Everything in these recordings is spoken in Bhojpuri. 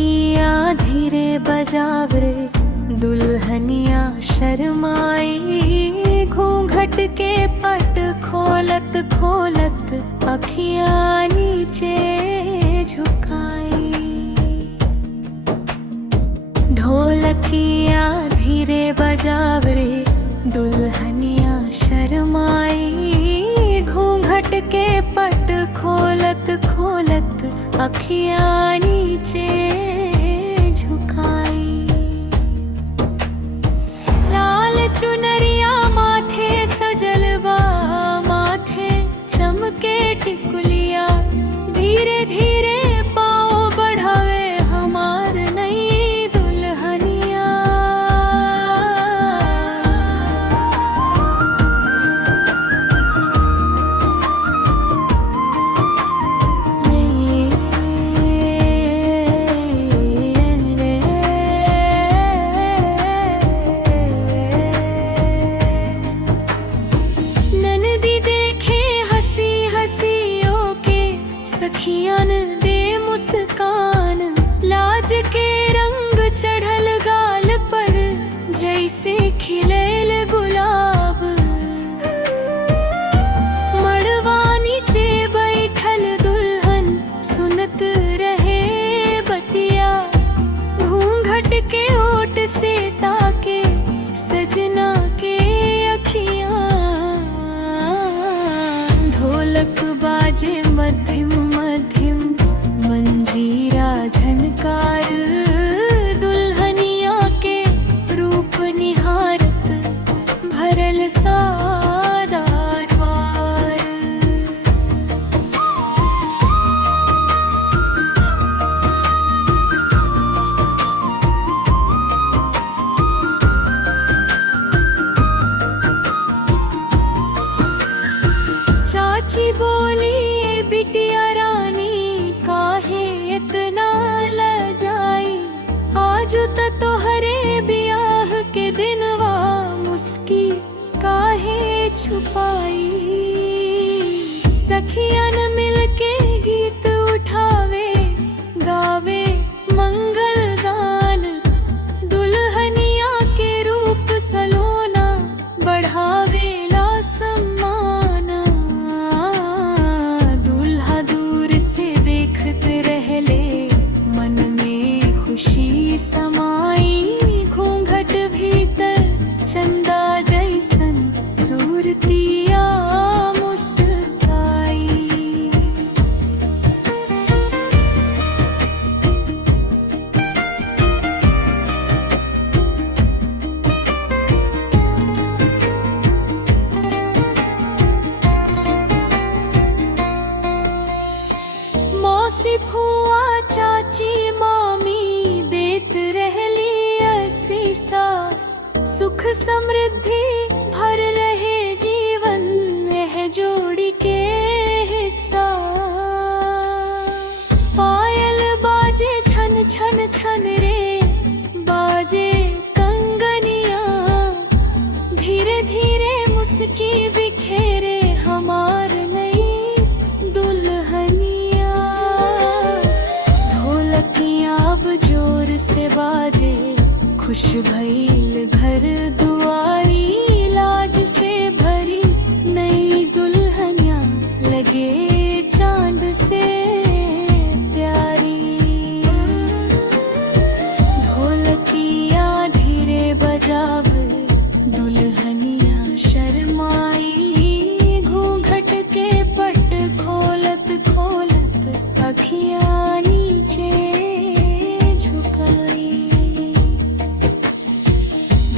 ढोलकिया धीरे बजावे, दुल्हनिया शर्माई। घूंघट के पट खोलत खोलत अखियाँ नीचे झुकाई। ढोलकिया धीरे बजावे, दुल्हनिया शर्माई। घूंघट के पट खोलत खोलत अखियाँ नीचे झुकाई। लाल चुनरिया माथे सजलवा, माथे चमके टिकुलिया। धीरे धीरे पाँव बढ़ावे हमार नई दुल्हनिया। सखियन दे मुस्कान, लाज के रंग चढ़ल गाल पर जैसे खिलेल गुलाब। मड़वा नीचे बैठल दुल्हन सुनत रहे बतिया। घूंघट के ओट से ताके सजना के अखियाँ। ढोलक बाजे मध्यम मध्यम, मंजीरा झनकार। दुल्हनिया के रूप निहारत भरल सादा द्वार। चाची बोली, बिटिया रानी काहे इतना लजाई। आज त तोहरे बियाह के दिनवा, मुस्की काहे छुपाई। सखियन मिलके गीत उठावे, गावे मंगल गान। दुल्हनिया के रूप सलोना बढ़ावेला सम्मान। रहले मन में खुशी समाई। घूंघट भीतर चंदा जैसन सूरतिया मुस्काई। मौसी फुआ चाची मामी देत रहली असीसा। सुख समृद्धि भर रहे जीवन, यह जोड़ी के हिस्सा। पायल बाजे छन छन छन रे, बाजे कंगनिया। धीरे धीरे मुस्की बिखेरे हमार नई दुल्हनिया। ढोलकियाँ अब जोर से बाजे, खुश भइल घर दुआरी। लाज से भरी नई दुल्हनिया लगे चांद से प्यारी। ढोलकियाँ धीरे बजावे, दुल्हनिया शर्माई। घूंघट के पट खोलत खोलत अखियाँ नीचे झुकाई।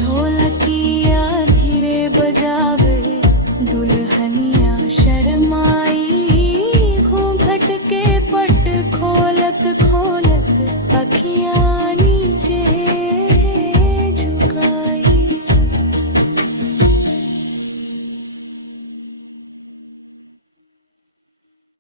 ढोलकिया धीरे बजावे, दुल्हनिया शर्माई।